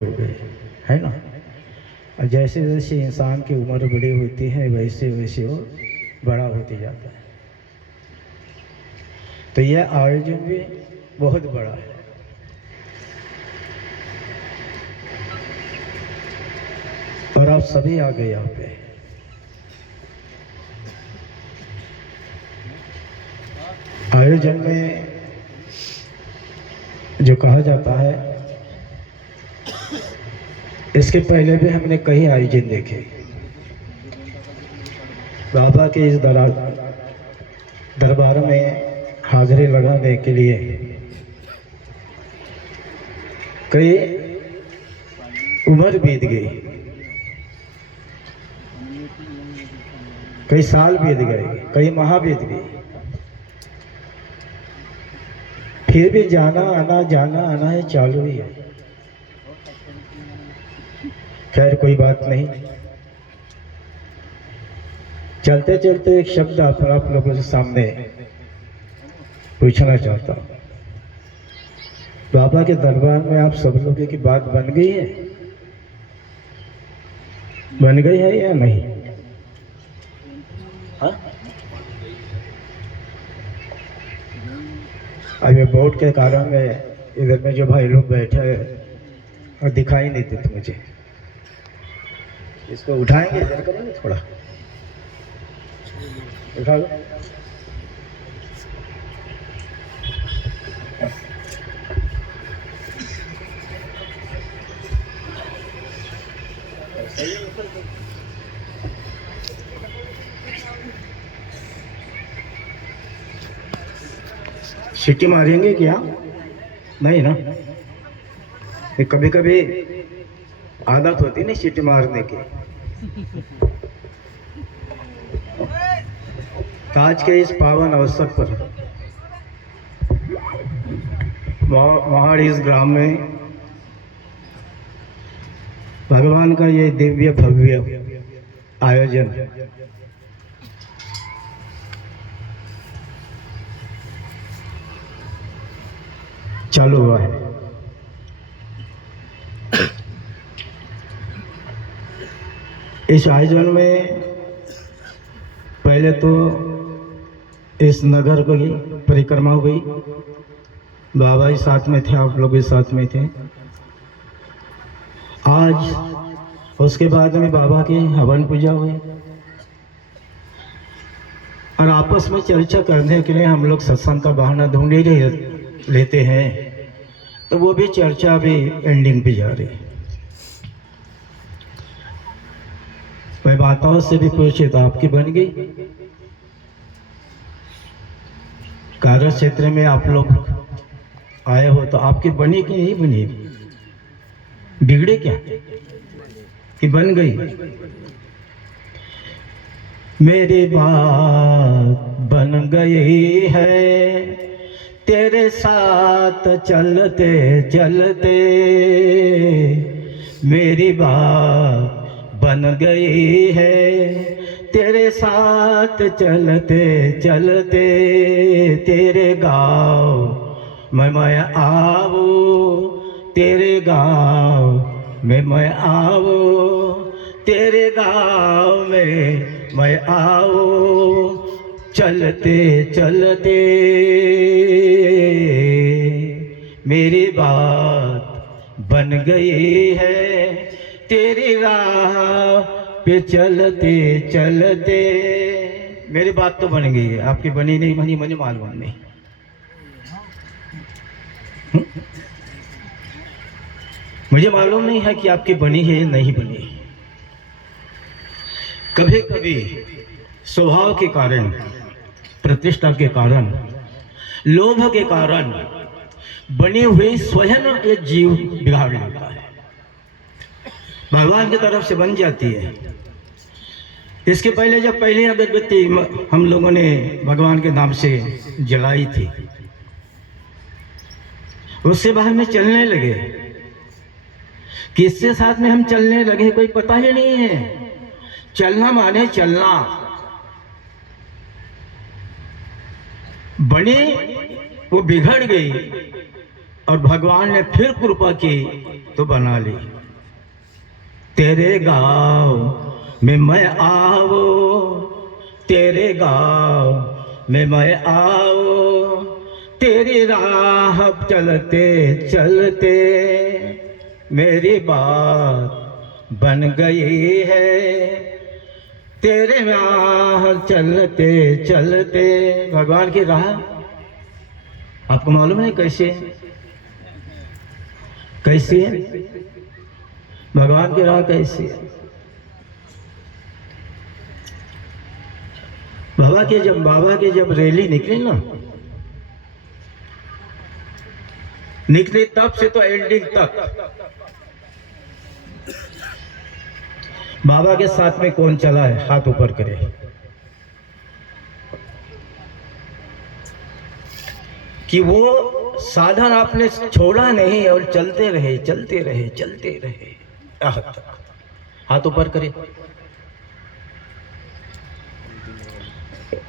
हो गए, है ना। और जैसे जैसे इंसान की उम्र बड़ी होती है वैसे वैसे वो बड़ा होते जाता है। तो यह आयोजन भी बहुत बड़ा है। और आप सभी आ गए यहाँ पे। आयोजन में जो कहा जाता है, इसके पहले भी हमने कई आयोजन देखे। बाबा के इस दरबार में हाजिरी लगाने के लिए कई उम्र बीत गई, कई साल बीत गए, कई माह बीत गई, फिर भी जाना आना है, चालू ही है। खैर कोई बात नहीं। चलते चलते एक शब्द आप लोगों से सामने पूछना चाहता हूँ। बाबा के दरबार में आप सब लोगों की बात बन गई है? बन गई है या नहीं? हाँ? अभी बोर्ड के कारण में इधर में जो भाई लोग बैठे और दिखाई नहीं देते मुझे। इसको उठाएंगे, इधर करेंगे, थोड़ा उठा लो। सीटी मारेंगे क्या? नहीं ना। कभी कभी आदत होती नहीं सीटी मारने की। आज के इस पावन अवसर पर वहां इस ग्राम में भगवान का ये दिव्य भव्य आयोजन चालू हुआ है। इस आयोजन में पहले तो इस नगर की परिक्रमा हुई। बाबा जी साथ में थे, आप लोग भी साथ में थे। आज उसके बाद में बाबा की हवन पूजा हुई और आपस में चर्चा करने के लिए हम लोग सत्संग का बहाना ढूंढ ही लेते हैं, तो वो भी चर्चा भी एंडिंग पे जा रही। मैं माताओं से भी पूछे तो आपकी बन गई। कार्य क्षेत्र में आप लोग आए हो तो आपकी बनी कि नहीं बनी? बिगड़े क्या कि बन गई? मेरी बात बन गई है तेरे साथ चलते चलते, मेरी बात बन गई है तेरे साथ चलते चलते। तेरे गाँव में मैं आऊँ, तेरे गाँव में मैं आऊँ, तेरे गाँव में मैं आऊँ, चलते चलते मेरी बात बन गई है तेरी राह पे चलते चलते। मेरी बात तो बन गई है, आपकी बनी नहीं बनी मुझे मालूम नहीं। मुझे मालूम नहीं है कि आपकी बनी है या नहीं बनी। कभी कभी स्वभाव के कारण, प्रतिष्ठा के कारण, लोभ के कारण बनी हुई स्वयं एक जीव बिगाड़ लेता है, भगवान की तरफ से बन जाती है। इसके पहले जब पहली अगरबत्ती हम लोगों ने भगवान के नाम से जलाई थी, उससे बाद में चलने लगे। किसके साथ में हम चलने लगे कोई पता ही नहीं है। चलना माने चलना। बनी वो बिगड़ गई, और भगवान ने फिर कृपा की तो बना ली। तेरे गाँव में मैं आओ, तेरे गाँव में मैं आओ, तेरी राह चलते चलते मेरी बात बन गई है। तेरे राह चलते चलते, भगवान की राह आपको मालूम है कैसे कैसी है? भगवान की राह कैसी है? बाबा की जब रैली निकली ना, निकली तब से तो एंडिंग तक बाबा के साथ में कौन चला है? हाथ ऊपर करे। कि वो साधन आपने छोड़ा नहीं और चलते रहे चलते रहे चलते रहे यहाँ तक। हाथ ऊपर करे।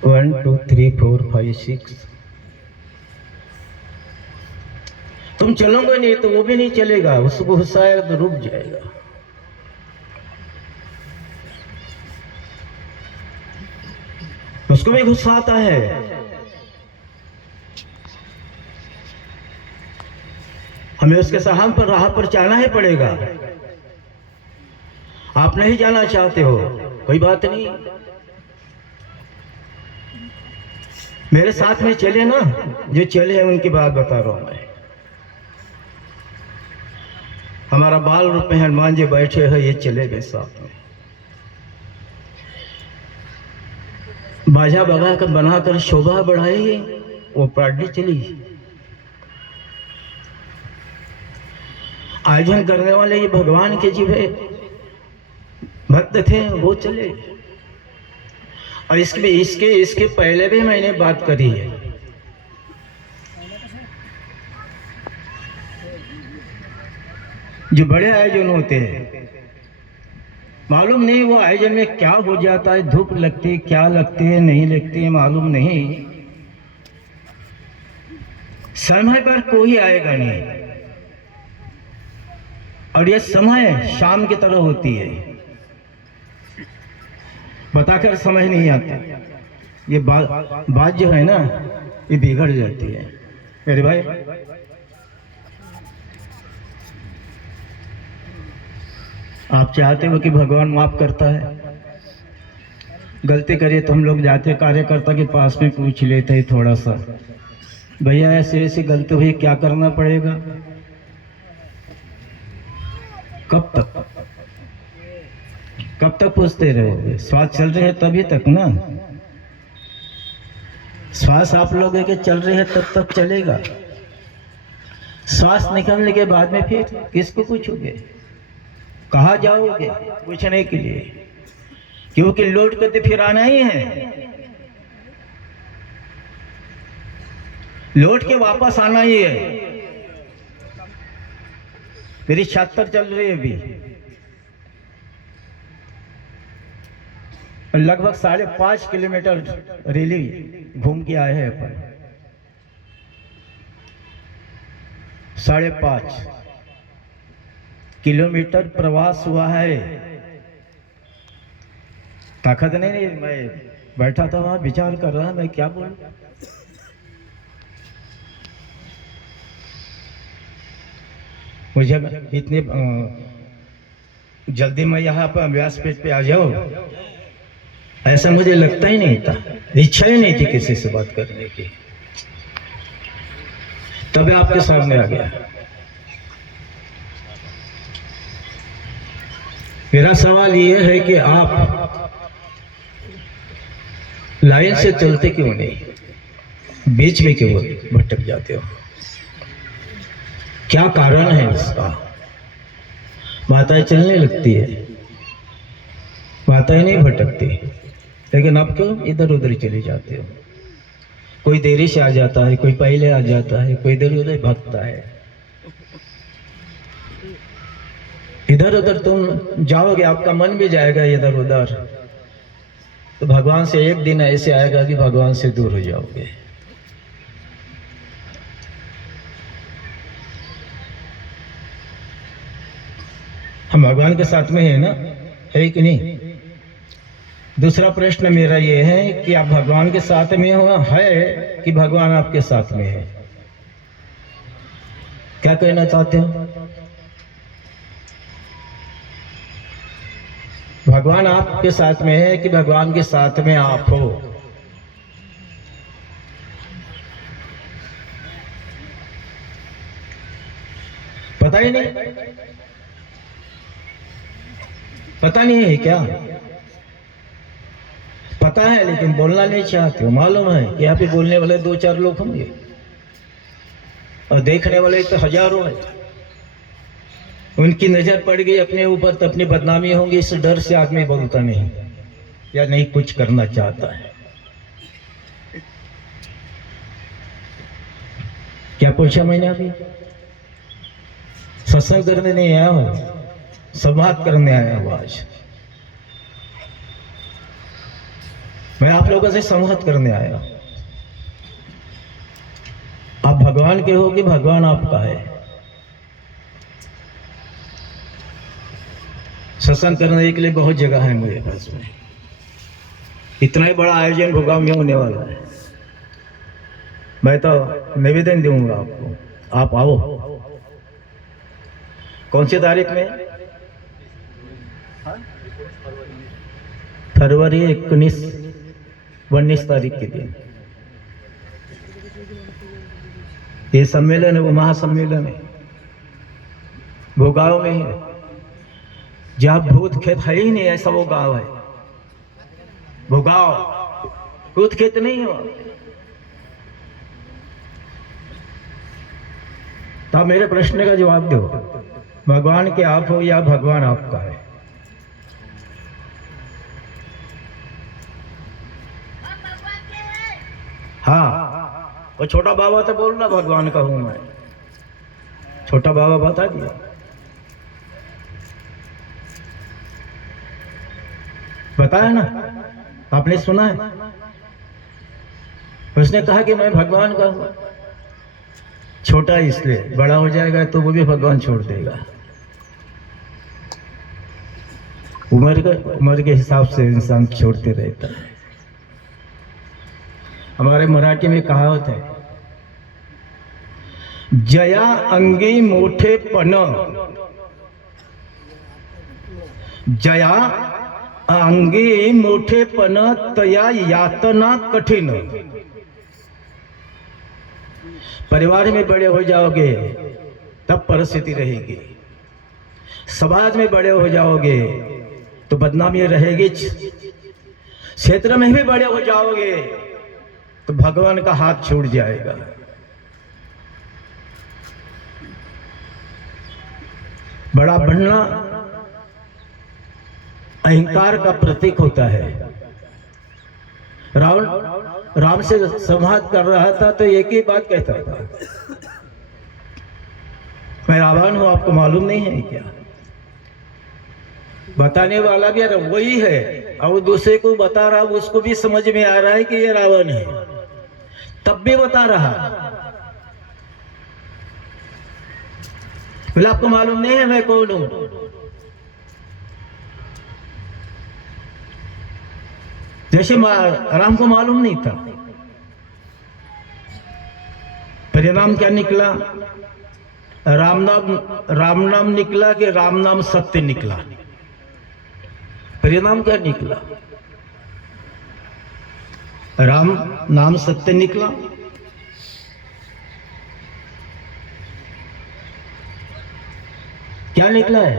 1 2 3 4 5 6। तुम चलोगे नहीं तो वो भी नहीं चलेगा, उसको गुस्सा आएगा तो रुक जाएगा। उसको भी गुस्सा आता है। हमें उसके साहब पर राह पर जाना ही पड़ेगा। आप नहीं जाना चाहते हो, कोई बात नहीं, मेरे साथ में चले ना। जो चले हैं उनकी बात बता रहा हूं मैं। हमारा बाल रूप में हनुमान जी बैठे हैं, ये चले गए साथ में। बाजा बगा कर बनाकर शोभा बढ़ाई, वो पार्टी चली। आयोजन करने वाले ये भगवान के जीवे भक्त थे, वो चले। और इसके पहले भी मैंने बात करी है। जो बड़े आयोजन होते हैं, मालूम नहीं वो आयोजन में क्या हो जाता है, धूप लगती है, क्या लगती है, नहीं लगती है, मालूम नहीं। समय पर कोई आएगा नहीं, और ये समय शाम की तरह होती है, बताकर समझ नहीं आती। ये बात जो है ना, ये बिगड़ जाती है मेरे भाई। आप चाहते हो कि भगवान माफ करता है? गलती करिए तो हम लोग जाते कार्यकर्ता के पास में पूछ लेते हैं थोड़ा सा, भैया ऐसे ऐसी गलती हुई, क्या करना पड़ेगा? कब तक पूछते रहोगे? श्वास चल रहे हैं तभी तक ना। श्वास आप लोग के चल रहे हैं तब तक चलेगा। श्वास निकलने के बाद में फिर किसको पूछोगे? कहाँ जाओगे पूछने के लिए? क्योंकि लौट कर तो फिर आना ही है, लौट के वापस आना ही है। मेरी 76 चल रही है अभी, लगभग 5.5 किलोमीटर रैली घूम के आए हैं अपन। 5.5 किलोमीटर प्रवास हुआ है। ताकत नहीं, मैं बैठा था वहां विचार कर रहा, मैं क्या बोलूं। मुझे इतने जल्दी मैं यहाँ पर व्यासपीठ पे आ जाऊं, ऐसा मुझे लगता ही नहीं था, इच्छा ही नहीं थी किसी से बात करने की। तब आपके सामने आ गया। मेरा सवाल ये है कि आप लाइन से चलते क्यों नहीं, बीच में क्यों भटक जाते हो? क्या कारण है इसका? माताएं चलने लगती है, माताएं नहीं भटकती, लेकिन आप क्यों इधर उधर चले जाते हो? कोई देरी से आ जाता है, कोई पहले आ जाता है, कोई इधर उधर भटकता है। इधर उधर तुम जाओगे, आपका मन भी जाएगा इधर उधर, तो भगवान से एक दिन ऐसे आएगा कि भगवान से दूर हो जाओगे। हम भगवान के साथ में है ना, है कि नहीं? दूसरा प्रश्न मेरा ये है कि आप भगवान के साथ में हो है कि भगवान आपके साथ में है? क्या कहना चाहते हो? भगवान आपके साथ में है कि भगवान के साथ में आप हो? पता ही नहीं, पता नहीं है क्या? पता है लेकिन बोलना नहीं चाहते हो। मालूम है कि यहाँ पे बोलने वाले 2-4 लोग होंगे और देखने वाले तो हजारों हैं। उनकी नजर पड़ गई अपने ऊपर तो अपनी बदनामी होंगी, इस डर से आदमी बोलता नहीं या नहीं कुछ करना चाहता है। क्या पूछा मैंने अभी? सत्संग करने नहीं आया हूं, संवाद करने आया हूं। आज मैं आप लोगों से संवाद करने आया। आप भगवान के हो कि भगवान आपका है? सत्संग करने के लिए बहुत जगह है मेरे पास में। इतना ही बड़ा आयोजन भोगाव में होने वाला है। मैं तो निवेदन दूंगा आपको, आप आओ। कौन सी तारीख में? फरवरी 19 तारीख के दिन ये सम्मेलन है, वो महासम्मेलन है भोगाव में है। जहाँ भूत खेत है ही नहीं, ऐसा वो गांव है भोगाव। भूत खेत नहीं है। तो मेरे प्रश्न का जवाब दो, भगवान के आप हो या भगवान आपका है? हाँ, वो छोटा बाबा तो बोल रहा भगवान का हूं मैं। छोटा बाबा बता दिया। बताया ना, आपने सुना है? उसने कहा कि मैं भगवान का हूं। छोटा इसलिए, बड़ा हो जाएगा तो वो भी भगवान छोड़ देगा। उम्र के हिसाब से इंसान छोड़ते रहता है। हमारे मराठी में कहावत है, जया अंगी मोठेपण, जया अंगी मोठेपण तया यातना कठिन। परिवार में बड़े हो जाओगे तब परिस्थिति रहेगी, समाज में बड़े हो जाओगे तो बदनामी रहेगी, क्षेत्र में भी बड़े हो जाओगे तो भगवान का हाथ छूट जाएगा। बड़ा बनना अहंकार का प्रतीक होता है। राम से संवाद कर रहा था तो एक ही बात कहता था, मैं रावण हूं, आपको मालूम नहीं है क्या? बताने वाला भी वही है और दूसरे को बता रहा, उसको भी समझ में आ रहा है कि ये रावण है, तब भी बता रहा। बोले आपको मालूम नहीं है मैं कौन हूं? जैसे राम को मालूम नहीं था। परिणाम क्या निकला? राम नाम निकला कि राम नाम सत्य निकला? परिणाम क्या निकला? राम नाम सत्य निकला। क्या निकला है?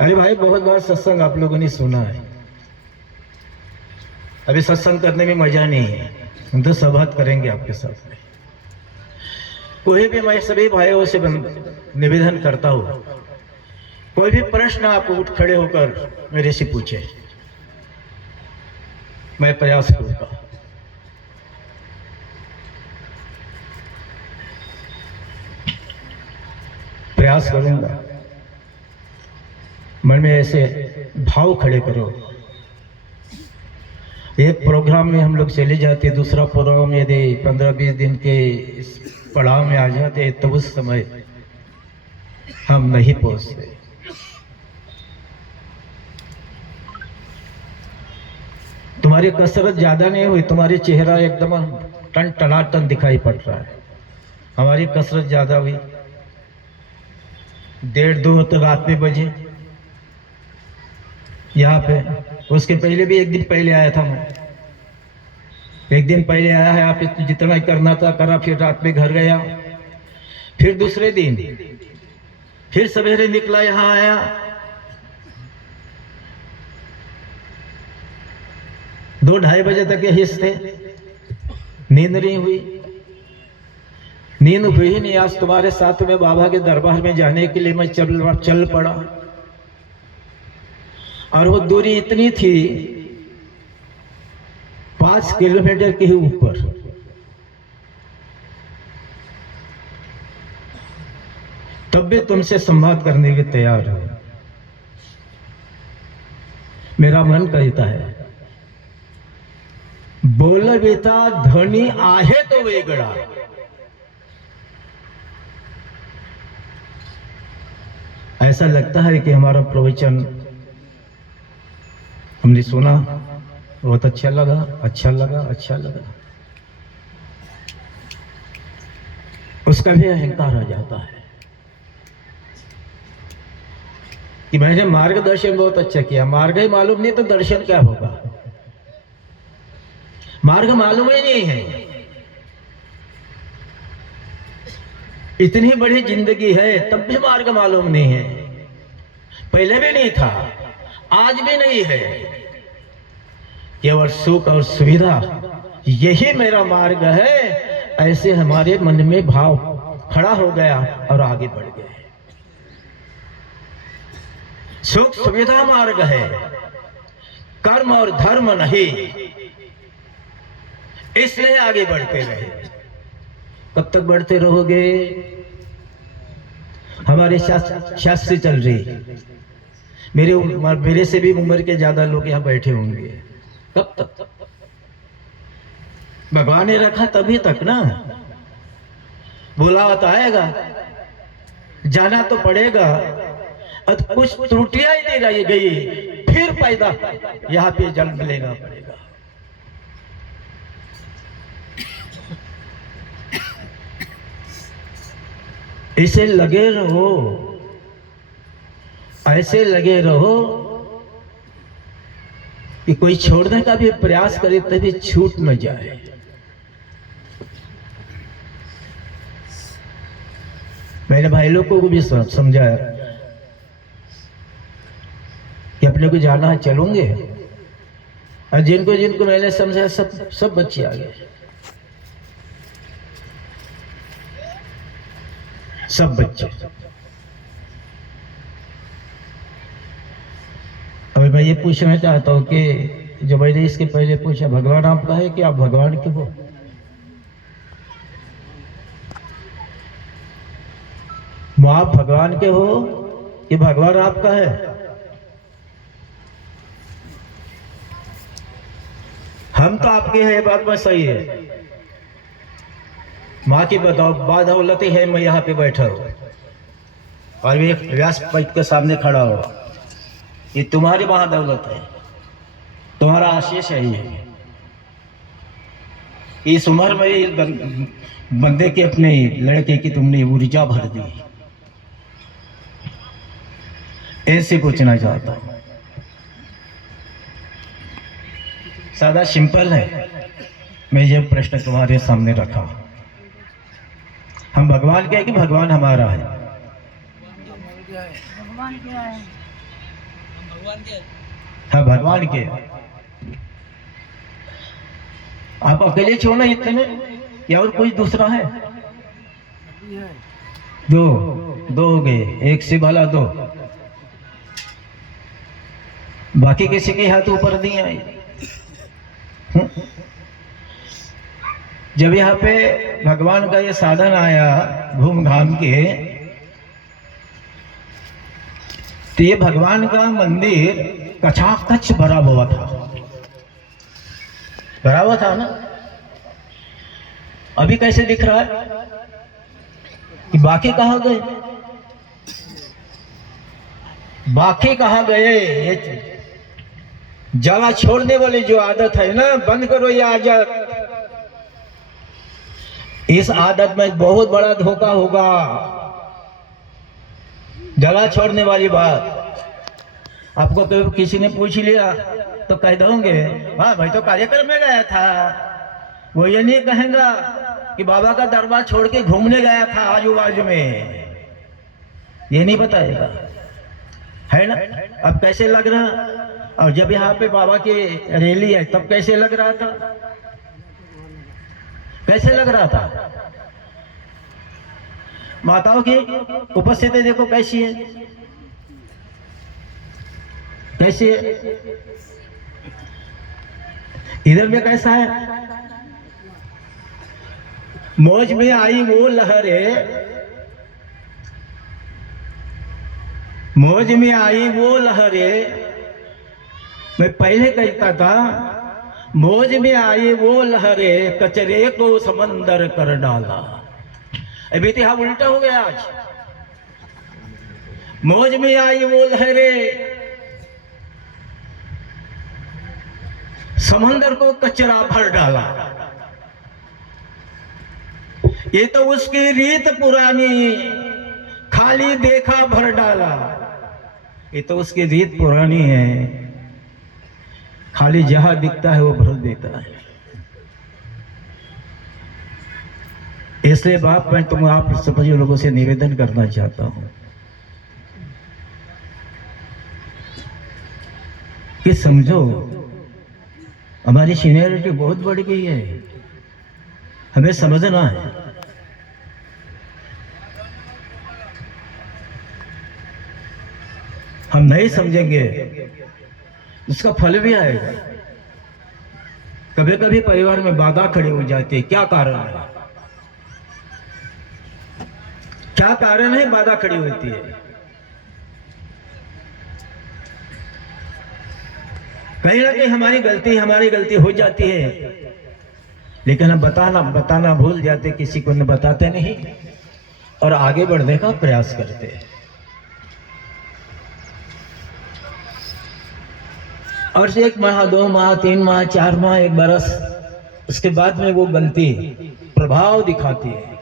अरे भाई, बहुत बार सत्संग आप लोगों ने सुना है। अभी सत्संग करने में मजा नहीं है, हम तो संवाद करेंगे आपके साथ में। कोई भी, मैं सभी भाइयों से निवेदन करता हूं, कोई भी प्रश्न आप उठ खड़े होकर मेरे से पूछे, मैं प्रयास करूंगा। प्रयास करूंगा। मन में ऐसे भाव खड़े करो। एक प्रोग्राम में हम लोग चले जाते, दूसरा प्रोग्राम यदि 15-20 दिन के पड़ाव में आ जाते तो उस समय हम नहीं पहुंचते। तुम्हारी कसरत ज्यादा नहीं हुई, तुम्हारी चेहरा एकदम टन टनाटन दिखाई पड़ रहा है। हमारी कसरत ज्यादा हुई। 1:30-2 तक रात में बजे यहाँ पे। उसके पहले भी एक दिन पहले आया था मैं। एक दिन पहले आया है, आप जितना करना था करा, फिर रात में घर गया। फिर दूसरे दिन फिर सवेरे निकला, यहाँ आया। दो 2:30 बजे तक यही थे। नींद नहीं हुई, नींद हुई ही नहीं। आज तुम्हारे साथ में बाबा के दरबार में जाने के लिए मैं चल पड़ा। और वो दूरी इतनी थी 5 किलोमीटर के ऊपर। तब भी तुमसे संवाद करने के तैयार हो। मेरा मन कहता है, बोल बेटा धनी आहे तो वेगळा। ऐसा लगता है कि हमारा प्रवचन हमने सुना, बहुत अच्छा लगा, अच्छा लगा, अच्छा लगा। उसका भी अहंकार आ जाता है कि मैंने मार्गदर्शन बहुत अच्छा किया। मार्ग ही मालूम नहीं तो दर्शन क्या होगा? मार्ग मालूम ही नहीं है। इतनी बड़ी जिंदगी है तब भी मार्ग मालूम नहीं है। पहले भी नहीं था, आज भी नहीं है। केवल सुख और सुविधा यही मेरा मार्ग है, ऐसे हमारे मन में भाव खड़ा हो गया और आगे बढ़ गए। सुख सुविधा मार्ग है, कर्म और धर्म नहीं, इसलिए आगे बढ़ते रहे। कब तक बढ़ते रहोगे? हमारे शास्त्र चल रही। मेरे से भी उम्र के ज्यादा लोग यहाँ बैठे होंगे। कब तक? भगवान ने रखा तभी तक ना। बुलावा तो आएगा, जाना तो पड़ेगा। और कुछ त्रुटियां ही नहीं रह गई, फिर पैदा यहाँ पे जन्म लेना पड़ेगा। इसे लगे रहो, ऐसे लगे रहो कि कोई छोड़ने का भी प्रयास करे तभी छूट न जाए। मैंने भाई लोगों को भी समझाया कि अपने को जाना है चलूंगे। और जिनको जिनको मैंने समझाया सब बच्चे आ गए, सब बच्चे। अभी मैं ये पूछना चाहता हूँ कि जो मैंने इसके पहले पूछा, भगवान आपका है कि आप भगवान के हो? आप भगवान के हो कि भगवान आपका है? हम तो आपके हैं, बात में सही है। माँ की बदौलत है मैं यहाँ पे बैठा हूँ और ये व्यासपीठ के सामने खड़ा हो। ये तुम्हारी महादौलत है, तुम्हारा आशीष है। ये इस उम्र में इस बंदे के अपने लड़के की तुमने ऊर्जा भर दी। ऐसे पूछना चाहता हूँ, सादा सिंपल है। मैं ये प्रश्न तुम्हारे सामने रखा, हम भगवान के हैं कि भगवान हमारा है? भगवान क्या है? हाँ, भगवान के। आप अकेले छो ना इतने, या और कोई दूसरा है? दो हो गए, एक से भला दो। बाकी किसी के हाथ ऊपर नहीं आई। जब यहाँ पे भगवान का ये साधन आया घूम घाम के, तो ये भगवान का मंदिर कचाकच भरा हुआ था। भरा हुआ था ना? अभी कैसे दिख रहा है कि बाकी कहाँ गए? बाकी कहाँ गए? ये जगह छोड़ने वाली जो आदत है ना, बंद करो ये आदत। इस आदत में बहुत बड़ा धोखा होगा। जगह छोड़ने वाली बात आपको किसी ने पूछ लिया तो कह दोगे हाँ भाई तो कार्यक्रम में गया था। वो ये नहीं कहेगा कि बाबा का दरबार छोड़ के घूमने गया था आजू बाजू में, ये नहीं बताएगा, है ना। अब कैसे लग रहा? और जब यहाँ पे बाबा की रैली है तब कैसे लग रहा था? कैसे लग रहा था? माताओं की उपस्थिति देखो कैसी है, कैसी है। इधर में कैसा है? मौज में आई वो लहरें, मौज में आई वो लहरें। मैं पहले कहता था मौज में आई वो लहरें, कचरे को समंदर कर डाला। अभी तो यहाँ उल्टा हो गया आज। मौज में आई वो लहरें, समंदर को कचरा भर डाला। ये तो उसकी रीत पुरानी, खाली देखा भर डाला। ये तो उसकी रीत पुरानी है, खाली जहां दिखता है वो भर देता है। इसलिए बाप मैं तुम आप सभी लोगों से निवेदन करना चाहता हूं कि समझो हमारी सीनियरिटी बहुत बढ़ गई है, हमें समझना है। हम नहीं समझेंगे उसका फल भी आएगा। कभी कभी परिवार में बाधा खड़ी हो जाती है, क्या कारण है? क्या कारण है बाधा खड़ी होती है? कहीं ना कहीं हमारी गलती हो जाती है, लेकिन हम बताना भूल जाते, किसी को न बताते नहीं और आगे बढ़ने का प्रयास करते हैं। और एक माह, 2 माह, 3 माह, 4 माह, 1 बरस, उसके बाद में वो गलती प्रभाव दिखाती है।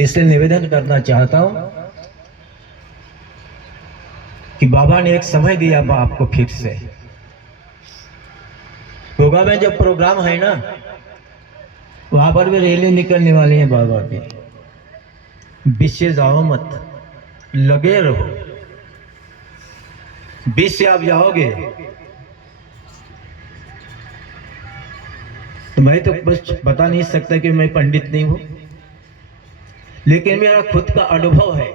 इसलिए निवेदन करना चाहता हूं कि बाबा ने एक समय दिया आपको फिर से। गोगा में जो प्रोग्राम है ना, वहां पर भी रैली निकलने वाली है बाबा की। बीच से जाओ मत, लगे रहो। बीच से आप जाओगे तो मैं तो बस बता नहीं सकता कि मैं पंडित नहीं हूं, लेकिन मेरा खुद का अनुभव है।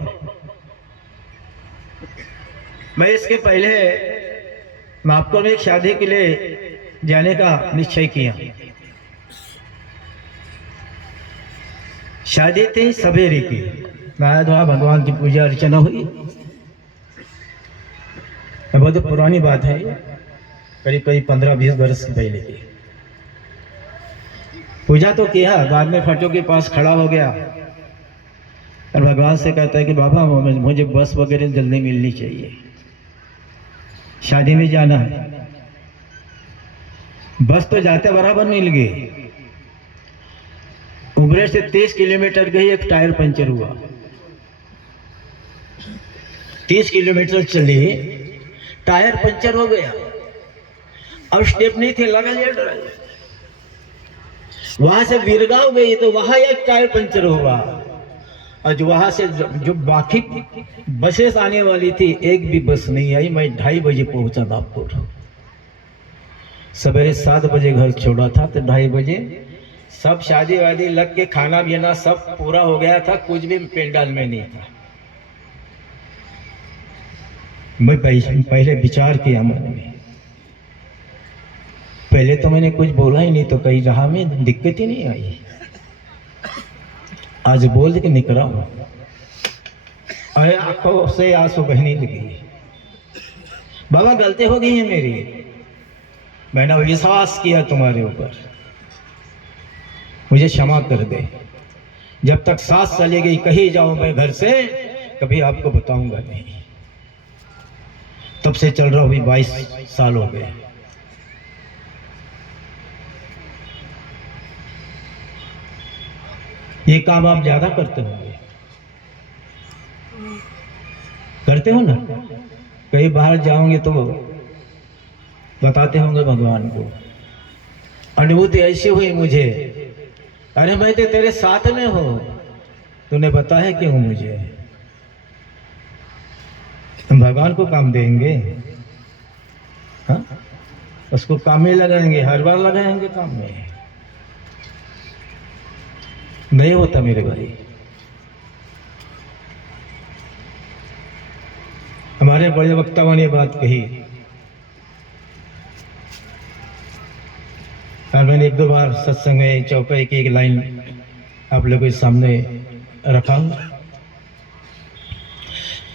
मैं इसके पहले नागपुर में एक शादी के लिए जाने का निश्चय किया। शादी थी सवेरे की, नहाया धोया, भगवान की पूजा अर्चना हुई। बहुत पुरानी बात है, करीब 15-20 वर्ष पहले की। पूजा तो किया, बाद में फटों के पास खड़ा हो गया और भगवान से कहता है कि बाबा मुझे बस वगैरह जल्दी मिलनी चाहिए, शादी में जाना है। बस तो जाते बराबर मिल गई। उबरे से 30 किलोमीटर गई, एक टायर पंचर हुआ। 30 किलोमीटर चले, टायर पंचर हो गया। अब स्टेप नहीं थे, लगा लिया ड्राइवर। वहां से वीरगांव गई तो वहां एक टायर पंचर हुआ, और जो वहां से जो बाकी बसेस आने वाली थी, एक भी बस नहीं आई। मैं 2:30 बजे पहुंचा नागपुर। सवेरे 7 बजे घर छोड़ा था, तो 2:30 बजे सब शादी वादी लग के खाना पीना सब पूरा हो गया था, कुछ भी पेंडाल में नहीं था। मैं पहले विचार किया मन में, पहले तो मैंने कुछ बोला ही नहीं, तो कहीं राह में दिक्कत ही नहीं आई। आज बोल के निकला हूं, आंखों से आंसू बहने लगी। बाबा गलती हो गई है मेरी, मैंने विश्वास किया तुम्हारे ऊपर, मुझे क्षमा कर दे। जब तक सांस चली गई, कहीं जाऊं मैं घर से, कभी आपको बताऊंगा नहीं। तब से चल रहा, अभी 22 साल हो गए। ये काम आप ज्यादा करते होंगे, करते हो ना? कहीं बाहर जाओगे तो बताते होंगे भगवान को। अनुभूति ऐसी हुई मुझे, अरे मैं तो तेरे साथ में हूं, तूने बताया क्यों मुझे? हम भगवान को काम देंगे? हाँ, उसको काम में लगाएंगे, हर बार लगाएंगे काम में? नहीं होता मेरे भाई। हमारे बड़े वक्ताओं ने बात कही और मैंने एक दो बार सत्संग में चौपाई की एक लाइन आप लोगों के सामने रखा।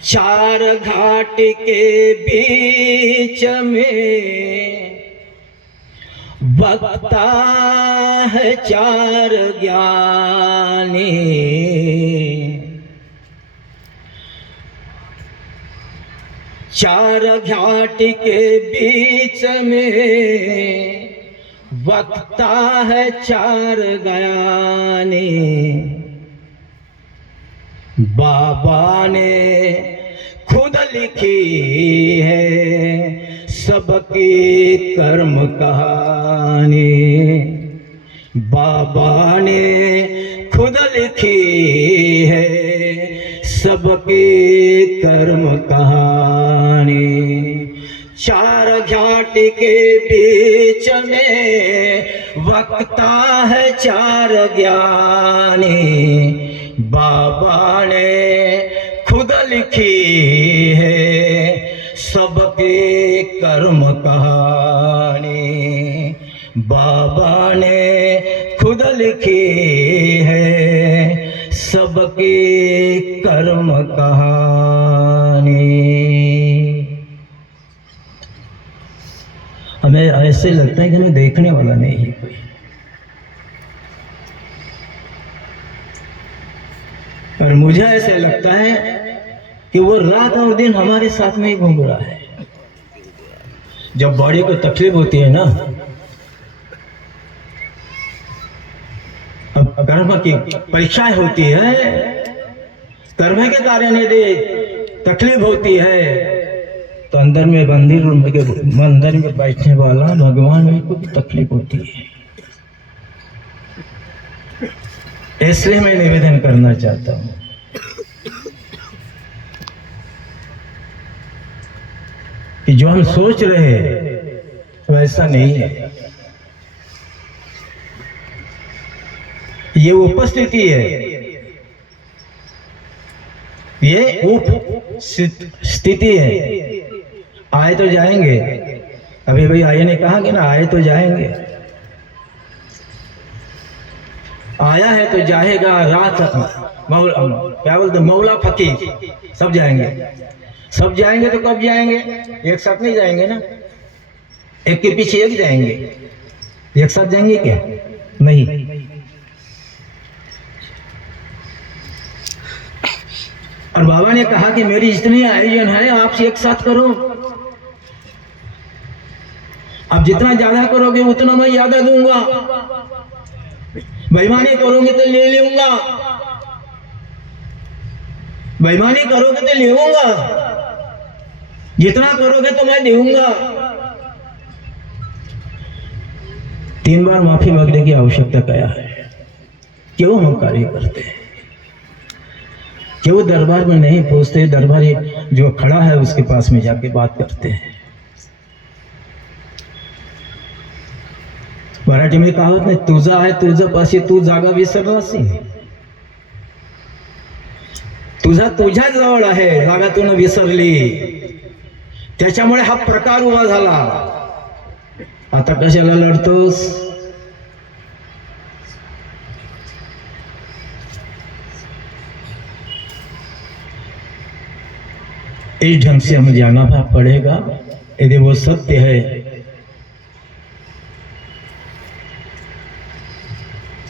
चार घाट के बीच में वक्ता है चार ज्ञानी, चार घाट के बीच में वक्ता है चार ज्ञानी। बाबा ने खुद लिखी है सबकी कर्म कहानी। बाबा ने खुद लिखी है सबकी कर्म कहानी। चार घाट के बीच में वक्ता है चार ज्ञानी। बाबा ने खुद लिखी है सबके कर्म कहानी। बाबा ने खुद लिखी है सबके कर्म कहानी। हमें ऐसे लगता है कि हमें देखने वाला नहीं है कोई। और मुझे ऐसे लगता है कि वो रात और दिन हमारे साथ में ही घूम रहा है। जब बॉडी को तकलीफ होती है ना, अब कर्म की परीक्षाएं होती है, कर्म के कारण यदि तकलीफ होती है तो अंदर में मंदिर में बैठने वाला भगवान में को भी तकलीफ होती है। इसलिए मैं निवेदन करना चाहता हूं कि जो हम सोच रहे हैं वैसा नहीं है। ये उपस्थिति है, ये उपस्थिति है। आए तो जाएंगे, अभी भाई आए ने कहा कि ना आए तो जाएंगे। आया है तो जाएगा। रात क्या बोलते मौला फकीर सब जाएंगे। सब जाएंगे तो कब जाएंगे? एक साथ नहीं जाएंगे ना, एक के पीछे एक जाएंगे। एक साथ जाएंगे क्या? नहीं। और बाबा ने कहा कि मेरी जितनी आयोजन है आप एक साथ करो। आप जितना ज्यादा करोगे उतना मैं ज्यादा दूंगा। बेईमानी करोगे तो ले लूंगा, बेईमानी करोगे तो ले लूंगा, जितना करोगे तो मैं दूंगा। 3 बार माफी मांगने की आवश्यकता क्या है? क्यों हम कार्य करते हैं? क्यों दरबार में नहीं पहुंचते? दरबारी जो खड़ा है उसके पास में जाके बात करते हैं। मराठी में कहावत नाही, तुझा आहे तुझं पाशी तू जागा विसरलासी। तुझा तुझ्या जवळ आहे, जागा तू न विसरली, त्याच्यामुळे हा प्रकार उभा झाला। आता कशाला लढतोस? इस ढंग से हमें जाना पड़ेगा। यदि वो सत्य है,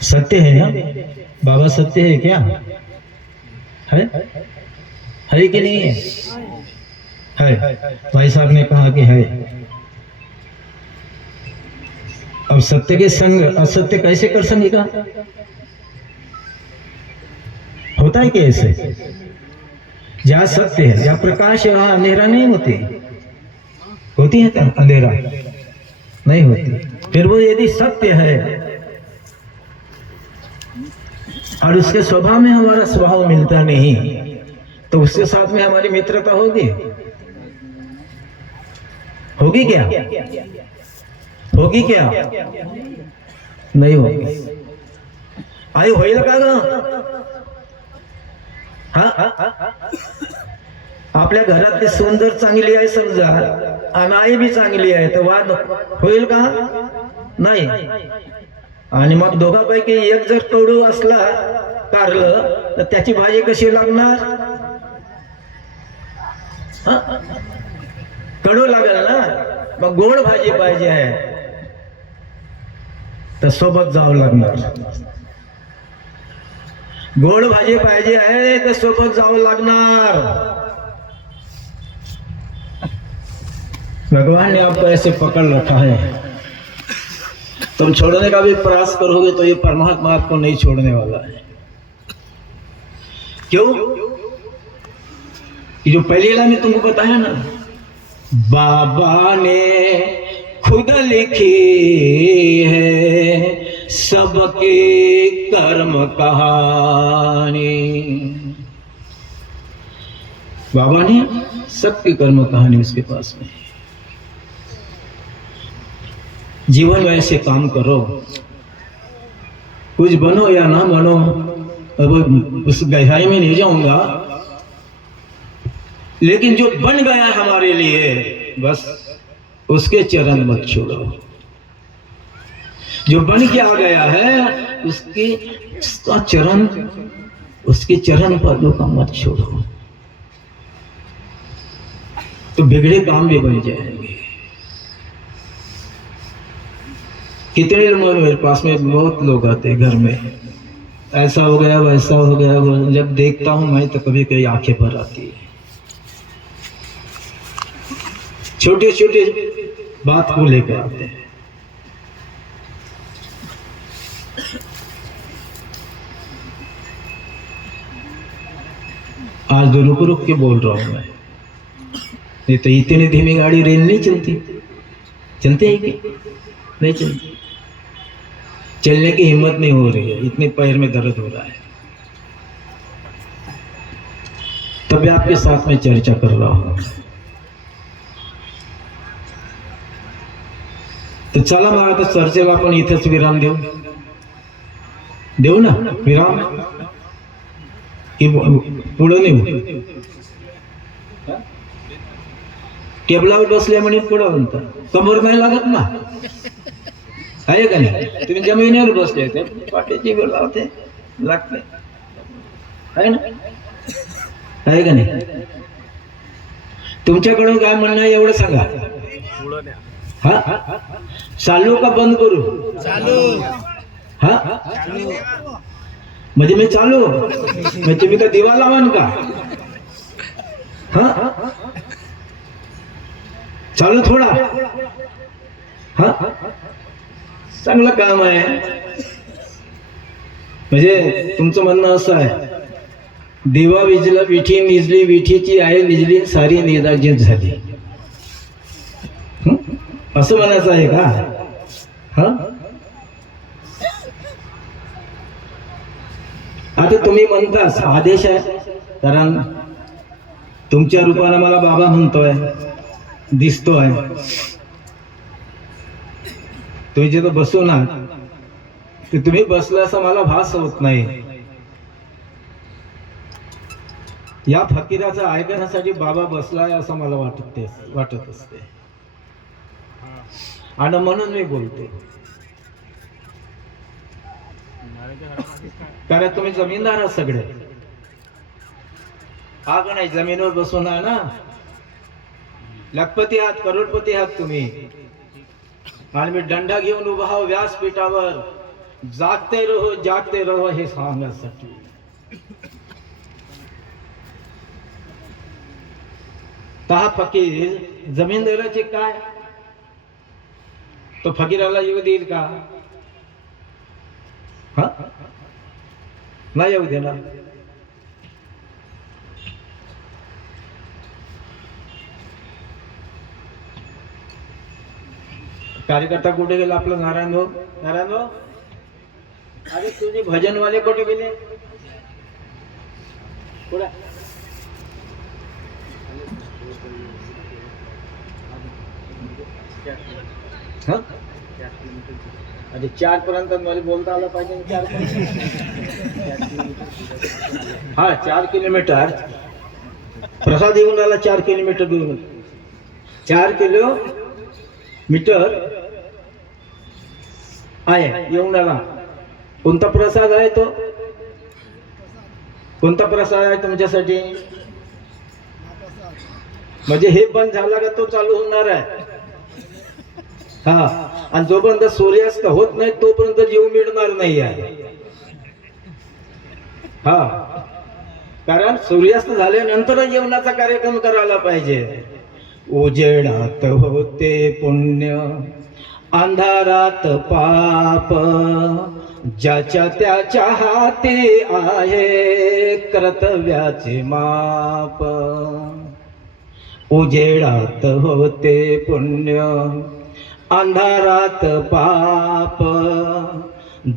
सत्य है ना बाबा? सत्य है क्या? है कि नहीं है? है, भाई साहब ने कहा कि है। अब सत्य के संग असत्य कैसे कर संगेगा? होता है कि ऐसे? जहाँ सत्य है, जहाँ प्रकाश है, वहाँ अंधेरा नहीं होती है क्या अंधेरा? नहीं होती। फिर वो यदि सत्य है और उसके स्वभाव में हमारा स्वभाव मिलता नहीं, तो उसके साथ में हमारी मित्रता होगी? होगी क्या? होगी क्या? नहीं होगी। आई होईल का ग? आपल्या घरातली सुंदर चांगली आहे समजा आणि आई बी चांगली आहे, तर वाद होईल का? नाही। आणि मग दोघांपैकी एक जर कडू असला कारलं, तर त्याची भाजी कशी लागणार? कडू लागेल ना। मग गोड भाजी पाहिजे आहे तर सोबत जावं लागणार। गोड भाजी पाहिजे आहे तर सोबत जावं लागणार। भगवान ने आपको ऐसे पकड़ रखा है, तुम छोड़ने का भी प्रयास करोगे तो ये परमात्मा आपको नहीं छोड़ने वाला है। क्यों? ये जो पहली लाइन तुमको बताया ना, बाबा ने खुद लिखी है सबके कर्म कहानी। बाबा ने सबकी कर्म कहानी उसके पास में। जीवन में ऐसे काम करो, कुछ बनो या ना बनो, अब उस गहराई में नहीं जाऊंगा, लेकिन जो बन गया हमारे लिए बस उसके चरण मत छोड़ो। जो बन के आ गया है उसके चरण पदों का मत छोड़ो, तो बिगड़े काम भी बन जाएंगे। कितने लोग मेरे पास में, बहुत लोग आते हैं घर में, ऐसा हो गया वैसा हो गया, जब देखता हूं मैं तो कभी कभी आंखें भर आती है। छोटे छोटे बात को लेकर आते हैं। आज तो रुक रुक के बोल रहा हूं मैं, नहीं तो इतनी धीमी गाड़ी रेल नहीं चलती। चलते है कि नहीं चलती? चलने की हिम्मत नहीं हो रही है, इतने पैर में दर्द हो रहा है। तभी आपके साथ में चर्चा कर रहा हूं। तो चला मग आता चर्चेला आपण इथेच विराम देऊ ना, विराम की पुढे नेऊ? टेबलावर बसल्या म्हणे पुढे म्हणता, समोर नाही लागत ना, आहे का नाही? तुम्ही जमिनीवर बसले ते पाठीची वेळ लावते लागते, आहे ना? आहे का नाही? तुमच्याकडून काय म्हणणं आहे एवढं सांगा। हा, चालू का बंद करू? चालू। हा, म्हणजे मी चालू, म्हणजे तुम्ही का दिवा लावान का? हा, चालू थोडा। हा, चांगलं काम आहे। म्हणजे तुमचं म्हणणं असं आहे, दिवा विजला विठी निजली, विठीची आहे निजली, सारी निराजित झाली, असं म्हणायचं आहे का? हा, आता तुम्ही म्हणतास आदेश आहे, कारण तुमच्या रूपाने मला बाबा म्हणतोय, दिसतोय, तुम्ही जिथं बसू ना ते तुम्ही बसला असं मला भास होत नाही। या फकीराचं ऐकण्यासाठी बाबा बसलाय असं मला वाटत असते, आणि म्हणून मी बोलतो। कारण तुम्ही जमीनदार आहात सगळे, हा का नाही? जमिनीवर बसून आहे ना, लखपती आहात, करोडपती आहात तुम्ही, आणि मी दंडा घेऊन उभा आहो व्यासपीठावर, जागते रहो हे सांगण्यासाठी। तर हा फकीर जमीनदाराचे काय, तो फकीराला येऊ देईल का? हा, नाही येऊ देणार. कार्यकर्ता कुठे गेला आपला नारायण भाऊ? नारायण भाऊ, अरे तुझे भजनवाले कुठे गेले? कुठे? हा, अरे 4 पर्यंत मला बोलता आलं पाहिजे. 4 हा 4 किलोमीटर प्रसाद येऊन आला. 4 किलोमीटर दूर, 4 किलोमीटर आहे येऊन आला. कोणता प्रसाद आहे तो? कोणता प्रसाद आहे तुमच्यासाठी? म्हणजे हे बंद झाला का तो चालू होणार आहे. हा, आणि जोपर्यंत सूर्यास्त होत नाही तोपर्यंत जीव मिळणार नाही आहे. हा, कारण सूर्यास्त झाल्यानंतर जेवणाचा कार्यक्रम करायला पाहिजे. उजेडात होते पुण्य, अंधारात पाप, ज्याच्या त्याच्या हाती आहे कर्तव्याचे माप. उजेडात होते पुण्य, अंधारात पाप,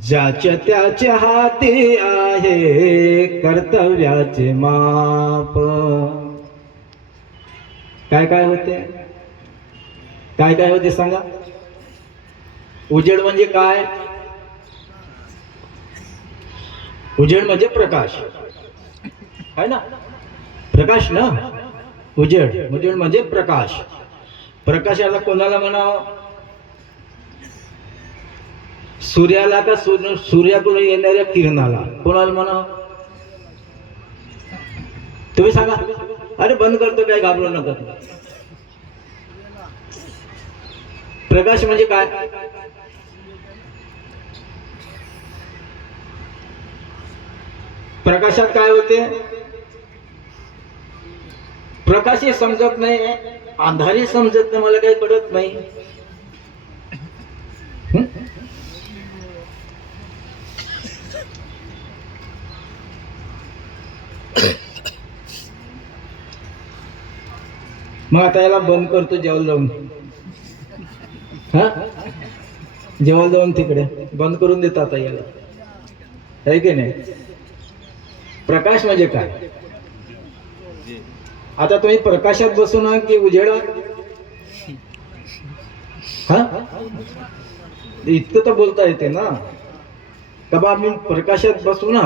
ज्याच्या त्याच्या हाती आहे कर्तव्याचे माप. काय काय होते? काय काय होते सांगा? उजेड म्हणजे काय? उजेड म्हणजे प्रकाश आहे ना, प्रकाश ना. उजेड उजेड म्हणजे प्रकाश. प्रकाशाला कोणाला म्हणावं? सूर्याला का सूर्याकडून येणाऱ्या किरणाला कोणाला म्हणावं? तुम्ही सांगा. अरे बंद करतो, काय घाबरू नका. प्रकाश म्हणजे काय? प्रकाशात काय होते? प्रकाश हे समजत नाही, अंधारी समजत नाही, मला काही कळत नाही. मग आता याला बंद करतो जेवायला जाऊन. हा, जेवायला जाऊन तिकडे बंद करून देतात आता याला, आहे की नाही? प्रकाश म्हणजे काय? आता तुम्ही प्रकाशात बसू ना की उजेडात? हा, इतकं तर बोलता येते ना का बा मी प्रकाशात बसू ना.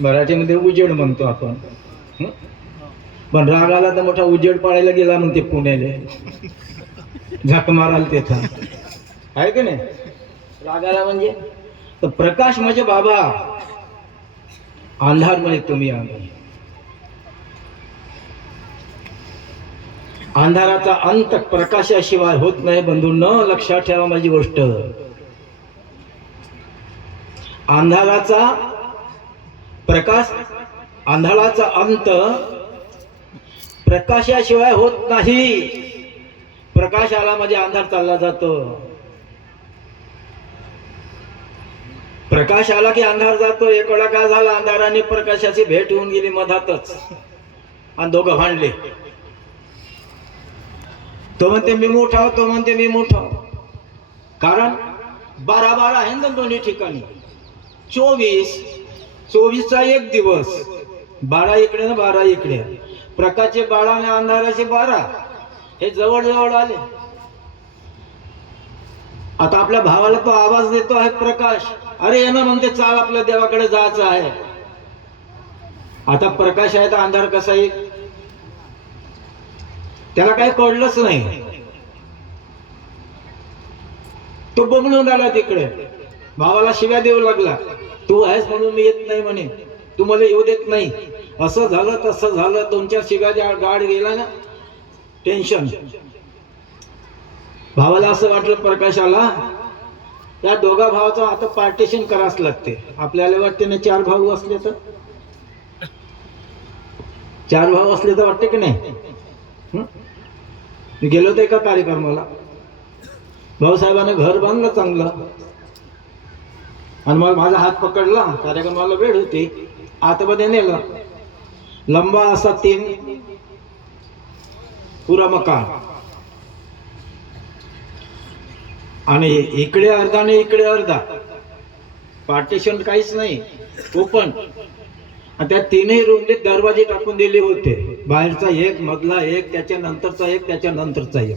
मराठीमध्ये उजेड म्हणतो आपण. पण राग आला तर मोठा उजेड पाडायला गेला म्हणते पुण्याला, झक माराल तेथा, आहे की नाही? राग आला म्हणजे. तर प्रकाश म्हणजे बाबा अंधार म्हणजे तुम्ही आम्ही. अंधाराचा अंत प्रकाशाशिवाय होत नाही बंधूंनो, लक्षात ठेवा माझी गोष्ट. अंधाराचा प्रकाश, अंधाराचा अंत प्रकाशाशिवाय होत नाही. प्रकाश आला म्हणजे अंधार चालला जातो. प्रकाश आला की अंधार जातो. एक वेळा काय झाला, अंधाराने प्रकाशाची भेट होऊन गेली मधातच आणि दोघं भांडले. तो म्हणते मी मोठा, तो म्हणते मी मोठा. कारण 12 आहे ना दोन्ही ठिकाणी. 24चा एक दिवस, 12 इकडे ना 12 इकडे. प्रकाशचे 12 आणि अंधाराचे 12 हे जवळ जवळ आले. आता आपल्या भावाला तो आवाज देतो आहे प्रकाश, अरे येणं म्हणते चाल आपल्या देवाकडे जायचं आहे. आता प्रकाश आहे तर अंधार कसा येईल? त्याला काही कळलंच नाही. तो बघून आला तिकडे, भावाला शिव्या देऊ लागला. तू आहेस म्हणून मी येत नाही म्हणे, तू मला येऊ देत नाही. असं झालं तसं झालं, 2-4 शिव्या गाड गेला ना. टेन्शन. भावाला असं वाटलं प्रकाशाला त्या दोघा भावाचं आता पार्टिशन करावंच लागते. आपल्याला वाटते ना 4 भाऊ असले तर. 4 भाऊ असले तर वाटते की नाही? मी गेलो होतो एका कार्यक्रमाला, भाऊसाहेबांनी घर बांधलं चांगलं, आणि मग माझा हात पकडला, कार्यक्रमाला वेळ होती, आतमध्ये नेलं, लंबा असा 3 पुरा मकान, आणि इकडे अर्धा आणि इकडे अर्धा, पार्टिशन काहीच नाही, ओपन. आणि त्या 3ही रूमले दरवाजे टाकून दिले होते, बाहेरचा एक, मधला एक, त्याच्या नंतरचा एक, त्याच्या नंतरचा एक.